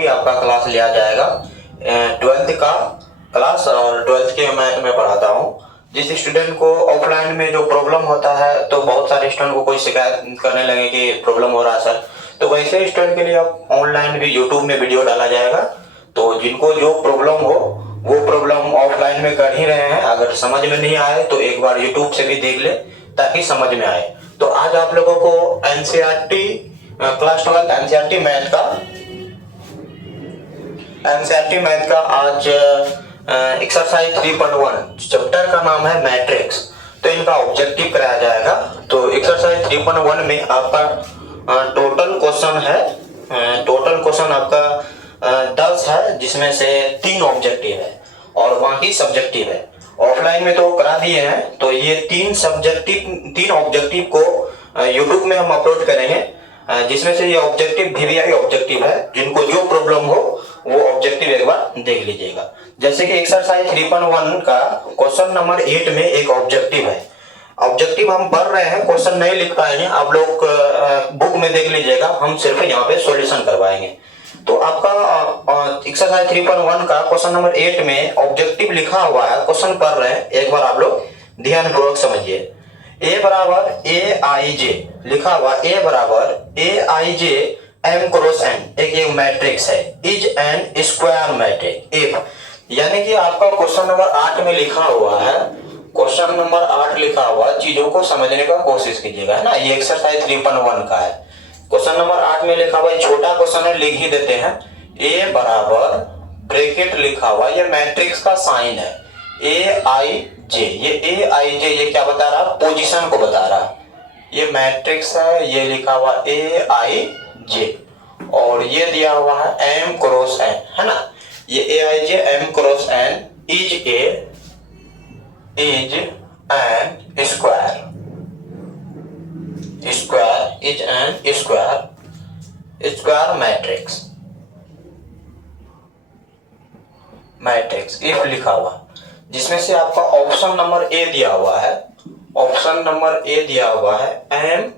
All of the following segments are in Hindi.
भी आपका क्लास लिया जाएगा। 12th का क्लास और 12th के मैथ में पढ़ाता हूँ। जिस स्टूडेंट को ऑफलाइन में जो प्रॉब्लम होता है, तो बहुत सारे स्टूडेंट को कोई शिकायत करने लगे कि प्रॉब्लम हो रहा है सर, तो वैसे स्टूडेंट के लिए अब ऑनलाइन भी यूट्यूब में वीडियो डाला जाएगा। तो जिनको जो प्रॉब्लम हो वो प्रॉब्लम ऑफलाइन में कर ही रहे हैं, अगर समझ में नहीं आए तो एक बार यूट्यूब से भी देख ले ताकि समझ में आए। तो आज आप लोगों को एनसीईआरटी क्लास 12 एनसीईआरटी मैथ का आज एक्सरसाइज 3.1 चैप्टर का नाम है मैट्रिक्स। तो इनका ऑब्जेक्टिव कराया जाएगा। तो एक्सरसाइज 3.1 में आपका टोटल क्वेश्चन आपका 10 है, जिसमें से 3 ऑब्जेक्टिव है और बाकी सब्जेक्टिव है। ऑफलाइन में तो करा दिए हैं, तो ये 3 ऑब्जेक्टिव को यूट्यूब में हम अपलोड करेंगे, जिसमें से ये ऑब्जेक्टिव वीवीआई ऑब्जेक्टिव है। जिनको जो प्रॉब्लम हो वो ऑब्जेक्टिव एक बार देख लीजिएगा। जैसे कि एक्सरसाइज 3.1 का क्वेश्चन नंबर 8 में एक ऑब्जेक्टिव है। ऑब्जेक्टिव हम पढ़ रहे हैं, क्वेश्चन नहीं लिख पाए हैं, आप लोग बुक में देख लीजिएगा, हम सिर्फ यहाँ पे सॉल्यूशन करवाएंगे। तो आपका एक्सरसाइज 3.1 का क्वेश्चन नंबर 8 में ऑब्जेक्टिव लिखा हुआ है, क्वेश्चन पढ़ रहे हैं, एक बार आप लोग ध्यानपूर्वक समझिए। ए बराबर ए आई जे लिखा हुआ, ए बराबर ए I J M cross N एक मैट्रिक्स है, is N square matrix if, यानी कि आपका क्वेश्चन नंबर 8 में लिखा हुआ है, क्वेश्चन नंबर 8 लिखा हुआ, चीजों को समझने का कोशिश कीजिएगा, है ना। ये एक्सरसाइज 3.1 का है। क्वेश्चन नंबर 8 में लिखा हुआ, छोटा क्वेश्चन है, लिख ही देते हैं। ए बराबर ब्रैकेट लिखा हुआ, ये मैट्रिक्स का साइन है, ए आई जे। ये ए आई जे ये क्या बता रहा है? पोजीशन को बता रहा है। ये मैट्रिक्स है, ये लिखा हुआ ए आई जे, और ये दिया हुआ है एम क्रॉस एन, है ना। ये A I J M cross N is N square is N square matrix if लिखा हुआ, जिसमें से आपका ऑप्शन नंबर ए दिया हुआ है, ऑप्शन नंबर ए दिया हुआ है M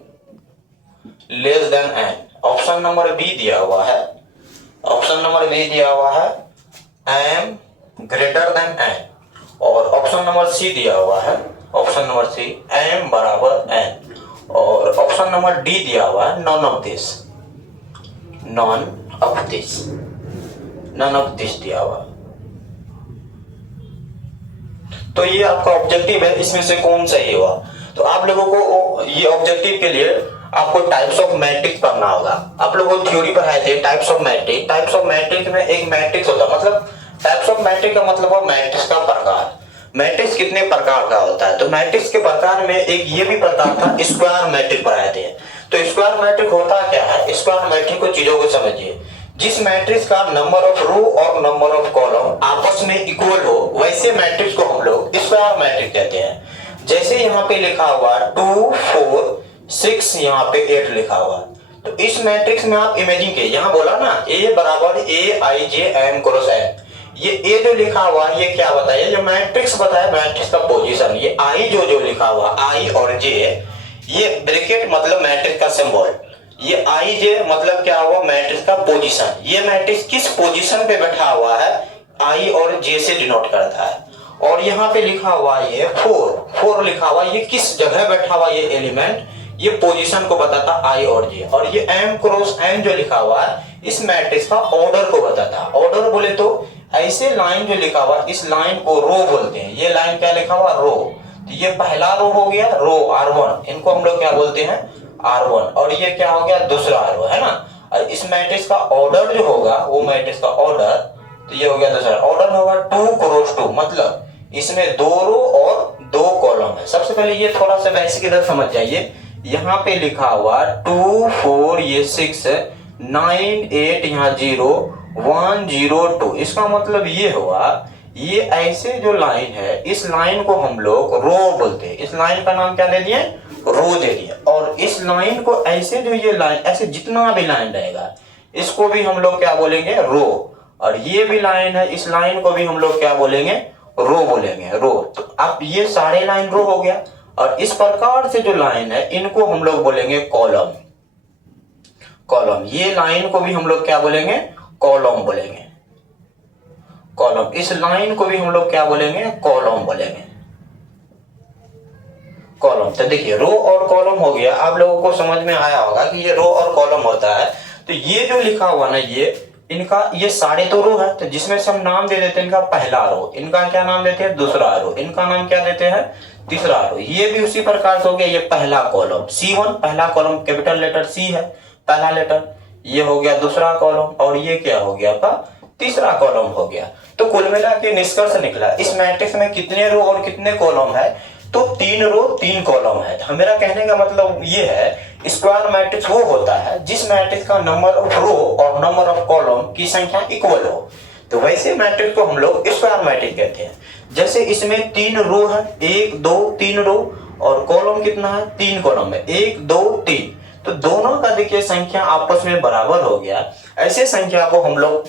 less than N, option number B दिया हुआ है, ऑप्शन नंबर बी दिया हुआ है एम ग्रेटर देन एन, और ऑप्शन नंबर सी दिया हुआ है, ऑप्शन नंबर सी एम बराबर एन, और ऑप्शन नंबर डी दिया हुआ है नॉन ऑफ दिस दिया हुआ। तो ये आपका ऑब्जेक्टिव है, इसमें से कौन सही हुआ? तो आप लोगों को ये ऑब्जेक्टिव के लिए आपको टाइप्स ऑफ मैट्रिक्स पढ़ना होगा। आप लोगों को थ्योरी पढ़ाए थे टाइप्स ऑफ मैट्रिक्स में एक मैट्रिक्स होता है, मतलब टाइप्स ऑफ मैट्रिक्स का मतलब है मैट्रिक्स का प्रकार। मैट्रिक्स कितने प्रकार का होता है? तो मैट्रिक्स के प्रकार में एक ये भी प्रकार था, स्क्वायर मैट्रिक्स पढ़ाए थे। तो स्क्वायर मैट्रिक्स होता क्या है? स्क्वायर मैट्रिक्स को चीजों को समझिए। जिस मैट्रिक्स का नंबर ऑफ रो और नंबर ऑफ कॉलम आपस में इक्वल हो, वैसे मैट्रिक्स को हम लोग स्क्वायर मैट्रिक्स कहते हैं। जैसे यहाँ पे लिखा हुआ 2 4 6, यहाँ पे 8 लिखा हुआ, तो इस मैट्रिक्स में आप इमेजिन कीजिए, यहाँ बोला ना ए बराबर ए I J M cross N, ये ए जो लिखा हुआ ये क्या बताया? जो मैट्रिक्स बताया, मैट्रिक्स का पोजीशन। ये आई जो लिखा हुआ, आई और जे, ये ब्रैकेट मतलब मैट्रिक्स का सिंबल, ये आई जे मतलब क्या हुआ? मैट्रिक्स का पोजीशन। ये मैट्रिक्स किस पोजीशन पे बैठा हुआ है, आई और जे से डिनोट करता है। और यहाँ पे लिखा हुआ ये 4 लिखा हुआ, ये किस जगह बैठा हुआ ये एलिमेंट, ये पोजीशन को बताता आई और जे। और ये एम क्रॉस एन जो लिखा हुआ है, इस मैट्रिक्स का ऑर्डर को बताता। ऑर्डर बोले तो ऐसे लाइन जो लिखा हुआ, इस लाइन को रो बोलते हैं। ये लाइन क्या लिखा हुआ? रो। तो ये पहला रो हो गया, रो R1, इनको हम लोग क्या बोलते हैं? R1। और ये क्या हो गया? दूसरा रो, है ना। और इस मैट्रिक्स का ऑर्डर जो होगा, वो मैट्रिक्स का ऑर्डर, तो ये हो गया दूसरा ऑर्डर होगा 2 क्रॉस 2, मतलब इसमें 2 रो और 2 कॉलम है। सबसे पहले ये थोड़ा सा बेसिक इधर समझ जाइए। यहाँ पे लिखा हुआ 2 4 ये 6 9 8 यहाँ 0 1 0 2, इसका मतलब ये हुआ, ये ऐसे जो लाइन है, इस लाइन को हम लोग रो बोलते हैं। इस लाइन का नाम क्या दे दिए? रो दे दिया। और इस लाइन को ऐसे जो ये लाइन, ऐसे जितना भी लाइन रहेगा, इसको भी हम लोग क्या बोलेंगे? रो। और ये भी लाइन है, इस लाइन को भी हम लोग क्या बोलेंगे? रो बोलेंगे, रो। तो अब ये सारे लाइन रो हो गया। और इस प्रकार से जो लाइन है, इनको हम लोग बोलेंगे कॉलम। ये लाइन को भी हम लोग क्या बोलेंगे? कॉलम बोलेंगे, कॉलम। इस लाइन को भी हम लोग क्या बोलेंगे, कॉलम बोलेंगे, कॉलम। तो देखिए रो और कॉलम हो गया, आप लोगों को समझ में आया होगा कि ये रो और कॉलम होता है। तो ये जो लिखा हुआ ना, ये इनका ये सारे तो रो है, तो जिसमें से हम नाम दे देते हैं इनका पहला रो, इनका क्या नाम देते हैं, दूसरा रो, इनका नाम क्या देते हैं, तीसरा रो। ये भी उसी प्रकार से हो गया, ये पहला कॉलम C1, पहला कॉलम कैपिटल लेटर C है, पहला लेटर, ये हो गया दूसरा कॉलम, और ये क्या हो गया आपका तीसरा कॉलम हो गया। तो कुल मिला के निष्कर्ष निकला, इस मैट्रिक्स में कितने रो और कितने कॉलम है, तो 3 रो 3 कॉलम है। तो मेरा कहने का मतलब ये है, स्क्वायर मैट्रिक्स वो होता है जिस मैट्रिक्स का नंबर ऑफ रो और नंबर ऑफ कॉलम की संख्या इक्वल हो। तो वैसे मैट्रिक्स को हम लोग स्क्वायर मैट्रिक्स कहते हैं। जैसे इसमें 3 रो है, 1 2 3 रो, और कॉलम कितना है, 3 कॉलम है, 1 2 3। तो दोनों का देखिए संख्या आपस में बराबर हो गया। ऐसे संख्या को हम लोग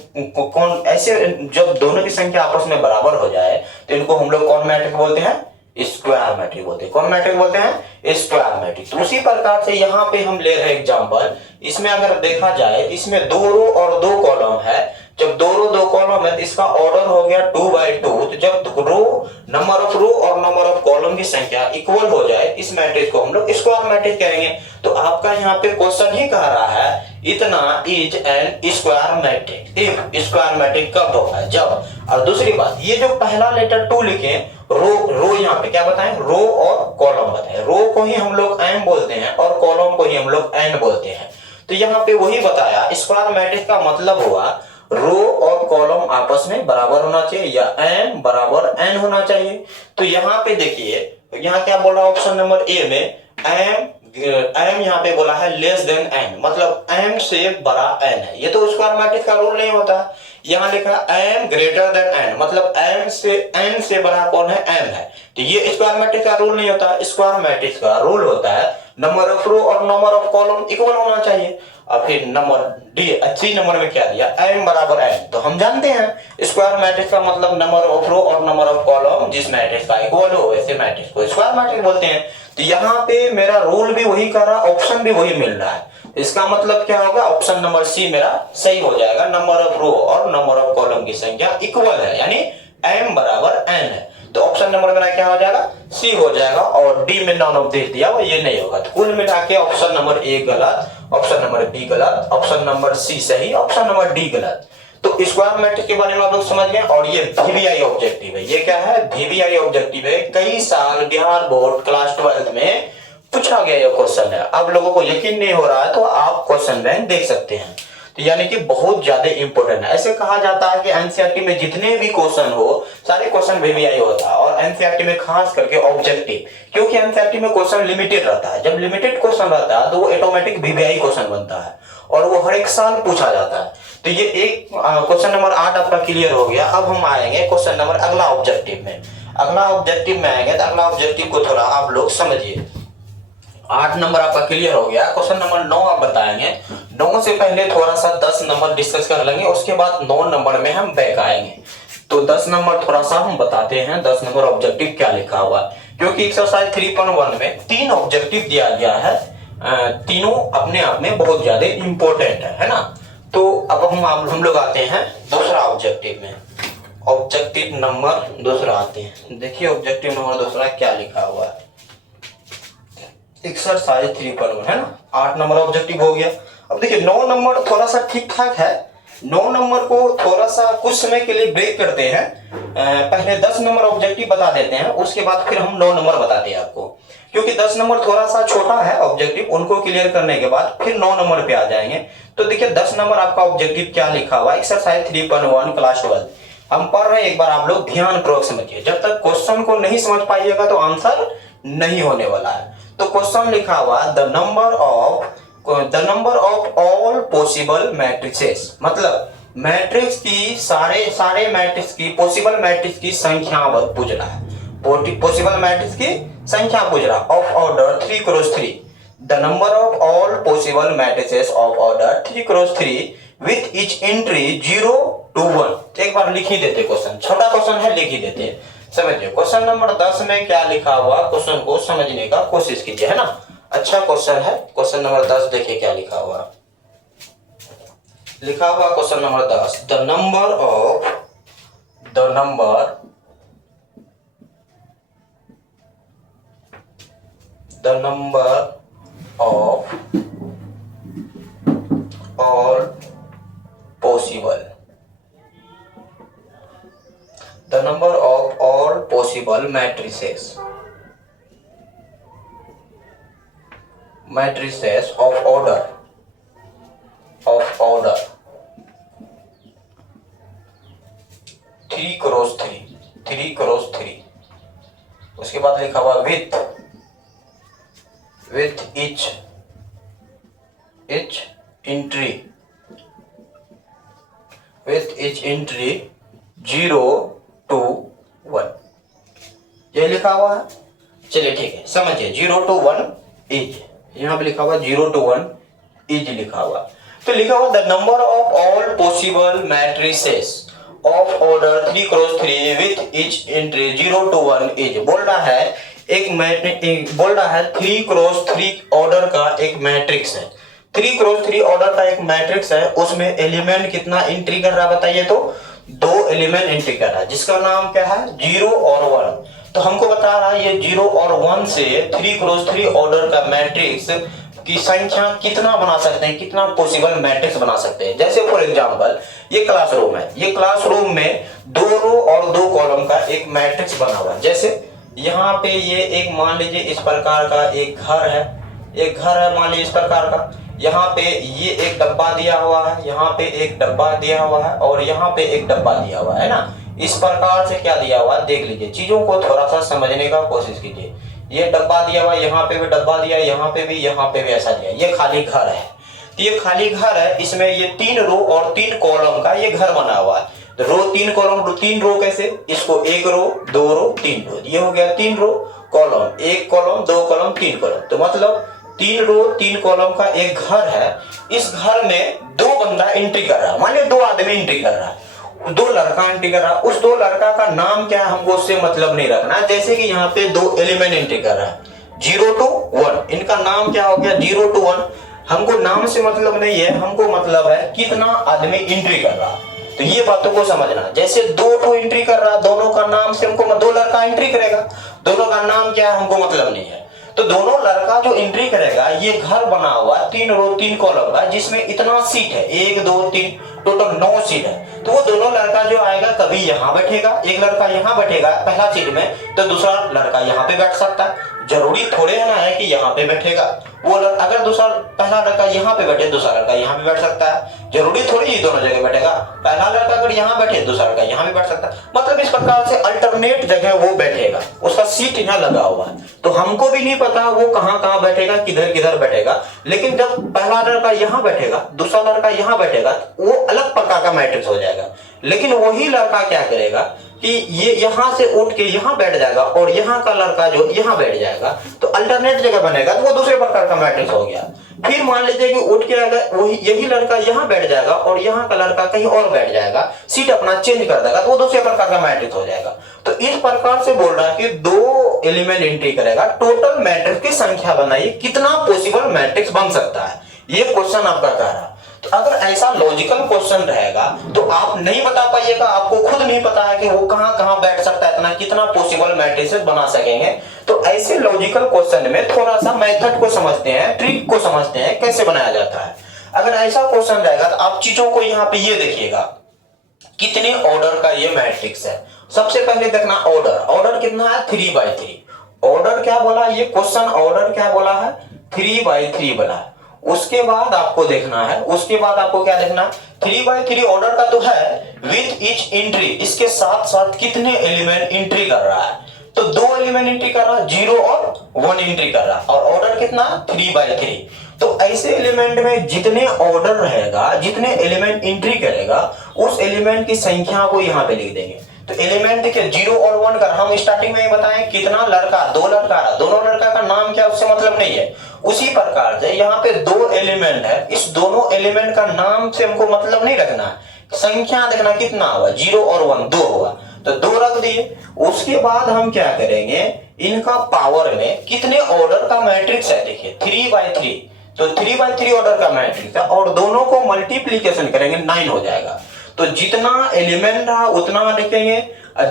कौन, ऐसे जब दोनों की संख्या आपस में बराबर हो जाए तो इनको हम लोग कौन मैट्रिक्स बोलते हैं, स्क्वायर मैट्रिक्स बोलते हैं। कौन मैट्रिक्स बोलते हैं, स्क्वायर मैट्रिक्स। तो उसी प्रकार से यहाँ पे हम ले रहे हैं एग्जांपल, इसमें अगर देखा जाए इसमें 2 रो और 2 कॉलम है। जब 2 रो 2 कॉलम है तो इसका ऑर्डर हो गया 2/2। तो जब रो नंबर ऑफ रो और नंबर ऑफ कॉलम की संख्या इक्वल हो जाए, इस मैट्रिक्स को हम लोग स्क्वायर मैट्रिक्स कहेंगे। तो आपका यहाँ पे क्वेश्चन ही कह रहा है, इतना is N square matrix if square matrix कब होगा, जब। और दूसरी बात, ये जो पहला लेटर 2 लिखे, रो यहाँ पे क्या बताएं, रो और कॉलम बताएं। रो को ही हम लोग एम बोलते हैं और कॉलम को ही हम लोग एन बोलते हैं। तो यहाँ पे वही बताया, स्क्वायर मैट्रिक्स का मतलब हुआ रो और कॉलम आपस में बराबर होना चाहिए, या एम बराबर एन होना चाहिए। तो यहाँ पे देखिए, यहाँ क्या बोला ऑप्शन नंबर ए में, एम यहाँ पे बोला है लेस देन एन, मतलब एम से बड़ा एन है। ये तो स्क्वायर मैट्रिक्स का रूल नहीं होता। यहाँ लिखा एम ग्रेटर देन एन, मतलब एन से बड़ा कौन है, एम है। तो ये स्क्वायर मैट्रिक्स का रूल नहीं होता। स्क्वायर मैट्रिक्स का रूल होता है नंबर ऑफ रो और नंबर ऑफ कॉलम इक्वल होना चाहिए। और फिर नंबर डी, 3 नंबर में क्या दिया, एम बराबर एन। तो हम जानते हैं स्क्वायर मैट्रिक्स का मतलब नंबर ऑफ रो और नंबर ऑफ कॉलम जिस मैट्रिक्स का इक्वल हो, वैसे मैट्रिक्स को स्क्वायर मैट्रिक्स बोलते हैं। तो यहाँ पे मेरा रूल भी वही कर रहा, ऑप्शन भी वही मिल रहा है। इसका मतलब क्या होगा, ऑप्शन नंबर सी मेरा सही हो जाएगा। नंबर ऑफ रो और नंबर ऑफ कॉलम की संख्या इक्वल है, यानी एम बराबर एन है। तो ऑप्शन नंबर मेरा क्या हो जाएगा, सी हो जाएगा। और डी में नॉन ऑफ दिस दिया हुआ, ये नहीं होगा। तो कुल मिला के ऑप्शन नंबर ए गलत, ऑप्शन नंबर बी गलत, ऑप्शन नंबर सी सही, ऑप्शन नंबर डी गलत। तो स्क्वायर मैट्रिक्स के बारे में आप लोग समझ गए। और ये VBI ऑब्जेक्टिव है। ये क्या है, VBI ऑब्जेक्टिव है। कई साल बिहार बोर्ड क्लास 12 में पूछा गया ये क्वेश्चन है। आप लोगों को यकीन नहीं हो रहा है तो आप क्वेश्चन बैंक देख सकते हैं। तो यानी कि बहुत ज्यादा इंपॉर्टेंट है। ऐसे कहा जाता है कि एनसीईआरटी में जितने भी क्वेश्चन हो, सारे क्वेश्चन VBI होता है। और एनसीईआरटी में खास करके ऑब्जेक्टिव, क्योंकि एनसीईआरटी में क्वेश्चन लिमिटेड रहता है। जब लिमिटेड क्वेश्चन रहता है तो वो ऑटोमेटिक VBI क्वेश्चन बनता है और वो हर एक साल पूछा जाता है। तो ये एक क्वेश्चन नंबर 8 आपका क्लियर हो गया। अब हम आएंगे क्वेश्चन नंबर अगला ऑब्जेक्टिव में। अगला ऑब्जेक्टिव में आएंगे तो अगला ऑब्जेक्टिव को थोड़ा आप लोग समझिए। 8 नंबर आपका क्लियर हो गया। क्वेश्चन नंबर 9 आप बताएंगे। 9 से पहले थोड़ा सा 10 नंबर डिस्कस कर लेंगे, उसके बाद 9 नंबर में हम बैक आएंगे। तो 10 नंबर थोड़ा सा हम बताते हैं, 10 नंबर ऑब्जेक्टिव क्या लिखा हुआ है। क्योंकि एक्सरसाइज 3.1 में 3 ऑब्जेक्टिव दिया गया है, तीनों अपने आप में बहुत ज्यादा इंपॉर्टेंट है ना। तो अब हम लोग आते हैं दूसरा ऑब्जेक्टिव में। ऑब्जेक्टिव नंबर दूसरा आते हैं। देखिए ऑब्जेक्टिव नंबर दूसरा क्या लिखा हुआ है, एक्सरसाइज 3.1 है ना। 8 नंबर ऑब्जेक्टिव हो गया। अब देखिए 9 नंबर थोड़ा सा ठीक ठाक है। 9 नंबर को थोड़ा सा कुछ समय के लिए ब्रेक करते हैं। पहले 10 नंबर ऑब्जेक्टिव बता देते हैं, उसके बाद फिर हम 9 नंबर बताते हैं आपको। क्योंकि 10 नंबर थोड़ा सा छोटा है ऑब्जेक्टिव, उनको क्लियर करने के बाद फिर 9 नंबर पे आ जाएंगे। तो देखिए 10 नंबर आपका ऑब्जेक्टिव क्या लिखा हुआ है, एक्सरसाइज 3.1 क्लास 12 हम पढ़ रहे हैं। एक बार आप लोग ध्यान पूर्वक समझिए। जब तक क्वेश्चन को नहीं समझ पाइएगा तो आंसर नहीं होने वाला है। तो क्वेश्चन लिखा हुआ the number of all possible matrices, मतलब मैट्रिक्स की सारे मैट्रिक्स की पॉसिबल मैट्रिक्स की संख्या पूछ रहा है। पॉसिबल मैट्रिक्स की संख्या पूछ रहा of order 3x3। The number of all possible matrices of order 3x3 with each entry 0 to 1। एक बार लिख ही देते क्वेश्चन, छोटा क्वेश्चन है, लिख ही देते। समझिए क्वेश्चन नंबर 10 में क्या लिखा हुआ, क्वेश्चन को समझने का कोशिश कीजिए, है ना। अच्छा क्वेश्चन है। क्वेश्चन नंबर 10 देखिए क्या लिखा हुआ। लिखा हुआ question number 10, the number of all possible matrices of order 3 cross 3। उसके बाद लिखा हुआ with each entry 0 to 1। ये लिखा हुआ है। चलिए ठीक है, समझिए 0 to 1 इज, यहाँ पे लिखा हुआ 0 to 1 इज लिखा हुआ। तो लिखा हुआ the number of all possible matrices of order 3 cross 3 with each entry 0 to 1 is. बोल रहा है बोल रहा है 3 क्रॉस 3 ऑर्डर का एक मैट्रिक्स है। 3 क्रॉस 3 ऑर्डर का एक मैट्रिक्स है, उसमें एलिमेंट कितना एंट्री कर रहा है बताइए? तो 2 एलिमेंट एंट्री कर रहा है, जिसका नाम क्या है? 0 और 1। तो हमको बता रहा है ये 0 और 1 से 3 क्रॉस 3 ऑर्डर का मैट्रिक्स की संख्या कितना बना सकते हैं, कितना पॉसिबल मैट्रिक्स बना सकते हैं। जैसे फॉर एग्जांपल ये क्लासरूम है, ये क्लासरूम में 2 रो और 2 कॉलम का एक मैट्रिक्स बना हुआ है। जैसे यहाँ पे ये एक मान लीजिए इस प्रकार का एक घर है, मान लीजिए इस प्रकार का। यहाँ पे ये एक डब्बा दिया हुआ है, यहाँ पे एक डब्बा दिया हुआ है और यहाँ पे एक डब्बा दिया हुआ है ना। इस प्रकार से क्या दिया हुआ है देख लीजिए, चीजों को थोड़ा सा समझने का कोशिश कीजिए। ये डब्बा दिया हुआ, यहाँ पे भी डब्बा दिया, यहाँ पे भी ऐसा दिया। ये खाली घर है, तो ये खाली घर है, इसमें ये 3 रो और 3 कॉलम का ये घर बना हुआ है। तो रो 3 कॉलम, 3 रो कैसे? इसको 1 रो 2 रो 3 रो, ये हो गया 3 row column, 1 column 2 column 3 column. तो मतलब 3 रो 3 कॉलम का एक घर है। इस घर में 2 बंदा एंट्री कर रहा है, मान लीजिए 2 आदमी एंट्री कर रहा है, 2 लड़का एंट्री कर रहा है। उस 2 लड़का का नाम क्या है हमको उससे मतलब नहीं रखना। जैसे कि यहाँ पे 2 एलिमेंट एंट्री कर रहा है 0 to 1, इनका नाम क्या हो गया? 0 to 1। हमको नाम से मतलब नहीं है, हमको मतलब है कितना आदमी एंट्री कर रहा है। तो ये बातों को समझना। जैसे 2 तो एंट्री कर रहा है, दोनों का नाम से हमको 2 लड़का एंट्री करेगा, दोनों का नाम क्या है हमको मतलब नहीं है। तो दोनों लड़का जो एंट्री करेगा, ये घर बना हुआ है 3 रो 3 कॉलम का, जिसमें इतना सीट है 1 2 3 टोटल 9 सीट है। तो वो दोनों लड़का जो आएगा कभी यहाँ बैठेगा, एक लड़का यहाँ बैठेगा पहला सीट में, तो दूसरा लड़का यहाँ पे बैठ सकता है। जरूरी थोड़े है ना है कि यहाँ पे बैठेगा वो अगर दूसरा पहला लड़का यहाँ पे बैठे, दूसरा लड़का यहाँ पे बैठ सकता है। जरूरी थोड़ी ही दोनों जगह बैठेगा, पहला लड़का अगर यहाँ बैठे दूसरा लड़का यहाँ भी बैठ सकता है। मतलब इस प्रकार से अल्टरनेट जगह वो बैठेगा, उसका सीट यहाँ लगा हुआ है। तो हमको भी नहीं पता वो कहाँ बैठेगा, किधर बैठेगा। लेकिन जब पहला लड़का यहाँ बैठेगा, दूसरा लड़का यहाँ बैठेगा, वो अलग प्रकार का मैट्रिक्स हो जाएगा। लेकिन वही लड़का क्या करेगा कि ये यहाँ से उठ के यहाँ बैठ जाएगा और यहाँ का लड़का जो यहाँ बैठ जाएगा, तो अल्टरनेट जगह बनेगा, तो वो दूसरे प्रकार का मैट्रिक्स हो गया। फिर मान लीजिए कि उठ के अगर वही यही लड़का यहाँ बैठ जाएगा और यहाँ का लड़का कहीं और बैठ जाएगा, सीट अपना चेंज कर देगा, तो वो दूसरे प्रकार का मैट्रिक्स हो जाएगा। तो इस प्रकार से बोल रहा है कि 2 एलिमेंट एंट्री करेगा, टोटल मैट्रिक्स की संख्या बनाइए, कितना पॉसिबल मैट्रिक्स बन सकता है, ये क्वेश्चन आपका कह रहा है। तो अगर ऐसा लॉजिकल क्वेश्चन रहेगा तो आप नहीं बता पाइएगा, आपको खुद नहीं पता है कि वो कहाँ बैठ सकता है, इतना कितना पॉसिबल मैट्रिसेस बना सकेंगे। तो ऐसे लॉजिकल क्वेश्चन में थोड़ा सा मेथड को समझते हैं, ट्रिक को समझते हैं, कैसे बनाया जाता है। अगर ऐसा क्वेश्चन रहेगा तो आप चीजों को यहाँ पे ये देखिएगा, कितने ऑर्डर का ये मैट्रिक्स है। सबसे पहले देखना ऑर्डर कितना है? 3/3। ऑर्डर क्या बोला ये क्वेश्चन, ऑर्डर क्या बोला है? 3/3 बोला है। उसके बाद आपको देखना है, उसके बाद आपको क्या देखना है? 3/3 ऑर्डर का तो है, विथ ईच एंट्री, इसके साथ साथ कितने एलिमेंट एंट्री कर रहा है। तो 2 एलिमेंट एंट्री कर रहा है, 0 और 1 एंट्री कर रहा है, और ऑर्डर कितना? 3/3। तो ऐसे एलिमेंट में जितने ऑर्डर रहेगा, जितने एलिमेंट एंट्री करेगा, उस एलिमेंट की संख्या को यहाँ पे लिख देंगे। तो एलिमेंट देखिए 0 और 1 का हम स्टार्टिंग में ही बताएं कितना लड़का, 2 लड़का, दोनों लड़का का नाम क्या उससे मतलब नहीं है। उसी प्रकार से यहाँ पे 2 एलिमेंट है, इस दोनों एलिमेंट का नाम से हमको मतलब नहीं रखना है, संख्या देखना कितना हुआ, 0 और 1 2 हुआ, तो 2 रख दिए। उसके बाद हम क्या करेंगे, इनका पावर में कितने ऑर्डर का मैट्रिक्स है, देखिए 3/3, तो 3x3 ऑर्डर का मैट्रिक्स है और दोनों को मल्टीप्लीकेशन करेंगे 9 हो जाएगा। तो जितना एलिमेंट रहा उतना लिखेंगे,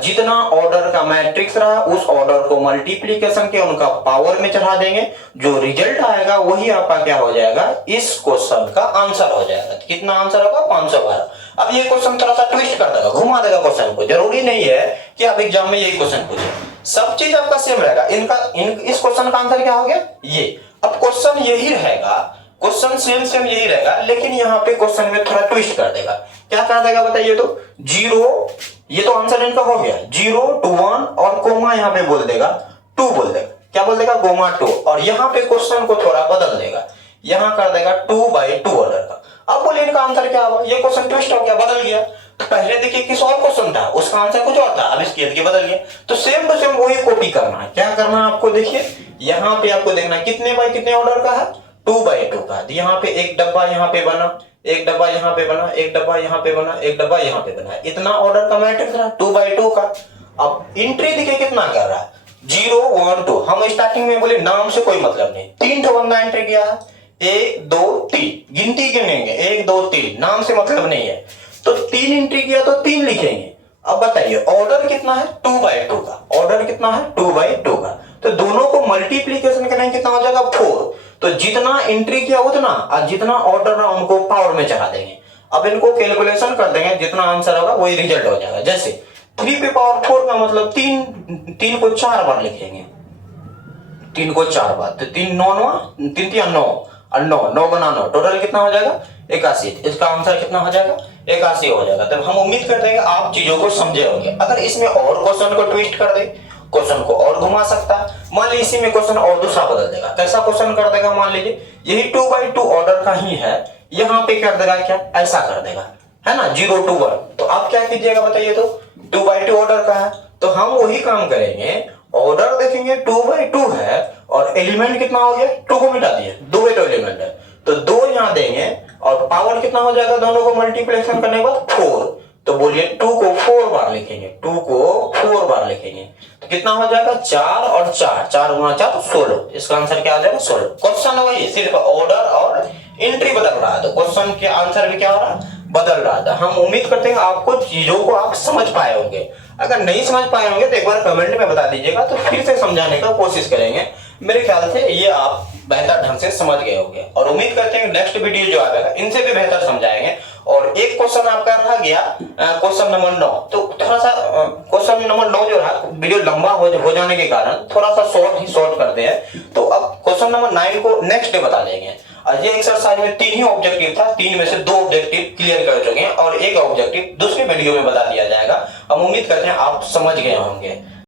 जितना ऑर्डर का मैट्रिक्स रहा उस ऑर्डर को मल्टीप्लीकेशन के उनका पावर में चढ़ा देंगे, जो रिजल्ट आएगा वही आपका क्या हो जाएगा, इस क्वेश्चन का आंसर हो जाएगा। तो कितना आंसर होगा, 512। अब ये क्वेश्चन थोड़ा सा ट्विस्ट कर देगा, घुमा देगा क्वेश्चन को। जरूरी नहीं है कि आप एग्जाम में यही क्वेश्चन पूछे, सब चीज आपका सेम रहेगा। इस क्वेश्चन का आंसर क्या हो गया, ये। अब क्वेश्चन यही रहेगा, क्वेश्चन सेम यही रहेगा, लेकिन यहाँ पे क्वेश्चन में थोड़ा ट्विस्ट कर देगा। क्या कर देगा बताइए, तो 0, ये तो आंसर इनका हो गया, 0 to 1 और कोमा यहाँ पे बोल देगा 2 बोल देगा। क्या बोल देगा, कोमा 2। और यहाँ पे क्वेश्चन को थोड़ा बदल देगा, यहाँ कर देगा 2/2 ऑर्डर का। अब बोलिए इनका आंसर क्या होगा, ये क्वेश्चन ट्विस्ट हो गया, बदल गया। तो पहले देखिए किस और क्वेश्चन था, उसका आंसर कुछ और था, अब इसके बदल गया। तो सेम टू सेम वही कॉपी करना है। क्या करना है आपको, देखिए यहाँ पे आपको देखना है कितने बाय कितने ऑर्डर का है, 2/2 का। यहाँ पे एक डब्बा यहाँ पे बना, एक डब्बा यहाँ पे बना, एक डब्बा यहाँ पे बना, एक डब्बा यहाँ पे बना, इतना ऑर्डर का मैट्रिक्स रहा 2/2 का। अब एंट्री देखिए कितना कर रहा है, 0 1 2। हम स्टार्टिंग में बोले नाम से कोई मतलब नहीं, 3 ठो बंदा एंट्री किया है, 1 2 3, गिनती गिनेंगे 1 2 3, नाम से मतलब नहीं है। तो 3 एंट्री किया तो 3 लिखेंगे। अब बताइए ऑर्डर कितना है, 2/2 का। ऑर्डर कितना है, 2/2 का। तो दोनों को मल्टीप्लीकेशन करेंगे, कितना हो जाएगा, 4। तो जितना एंट्री किया उतना और जितना ऑर्डर रहा उनको पावर में चढ़ा देंगे। अब इनको कैलकुलेशन कर देंगे, जितना आंसर होगा वही रिजल्ट हो जाएगा। जैसे 3 पे पावर 4 का मतलब 3 को 4 बार लिखेंगे, 3 को 4 बार। तो 3 9 3 3 9 और 9 बना 9, टोटल कितना हो जाएगा, 81। इसका आंसर कितना हो जाएगा, 81 हो जाएगा। तब हम उम्मीद करते हैं कि आप चीजों को समझे होंगे। अगर इसमें और क्वेश्चन को ट्विस्ट कर दे, क्वेश्चन को और घुमा सकता है, मान लीजिए इसी में क्वेश्चन और दूसरा बदल देगा। कैसा क्वेश्चन कर देगा, मान लीजिए यही 2/2 ऑर्डर का ही है, यहाँ पे कर देगा क्या, ऐसा कर देगा, है ना, 0 to 1। तो आप क्या कीजिएगा बताइए, तो 2/2 ऑर्डर का है, तो हम वही काम करेंगे। ऑर्डर देखेंगे 2/2 है और एलिमेंट कितना हो गया, 2 को मिटा दिए, 2/2 एलिमेंट है, तो 2 यहाँ देंगे और पावर कितना हो जाएगा, दोनों को मल्टीप्लिकेशन करने के बाद 4। तो बोलिए 2 को 4 बार लिखेंगे, 2 को 4 बार लिखेंगे, तो कितना हो जाएगा, 4 और 4, 4 गुना 4 16। इसका आंसर क्या आ जाएगा, 16। क्वेश्चन वही, सिर्फ ऑर्डर और एंट्री बदल रहा है, तो क्वेश्चन के आंसर भी क्या हो रहा है, बदल रहा था। हम उम्मीद करते हैं आपको चीजों को आप समझ पाए होंगे। अगर नहीं समझ पाए होंगे तो एक बार कमेंट में बता दीजिएगा, तो फिर से समझाने का कोशिश करेंगे। मेरे ख्याल से ये आप बेहतर ढंग से समझ गए होंगे और उम्मीद करते हैं नेक्स्ट वीडियो जो आएगा इनसे भी बेहतर समझाएंगे। और एक क्वेश्चन आपका रह गया, क्वेश्चन नंबर 9। तो थोड़ा सा क्वेश्चन नंबर 9 जो रहा, वीडियो लंबा हो जाने के कारण थोड़ा सा शॉर्ट करते हैं। तो अब क्वेश्चन नंबर 9 को नेक्स्ट डे बता देंगे। और ये एक्सरसाइज में 3 ही ऑब्जेक्टिव था, 3 में से 2 ऑब्जेक्टिव क्लियर कर चुके हैं और एक ऑब्जेक्टिव दूसरे वीडियो में बता दिया जाएगा। हम उम्मीद करते हैं आप समझ गए होंगे।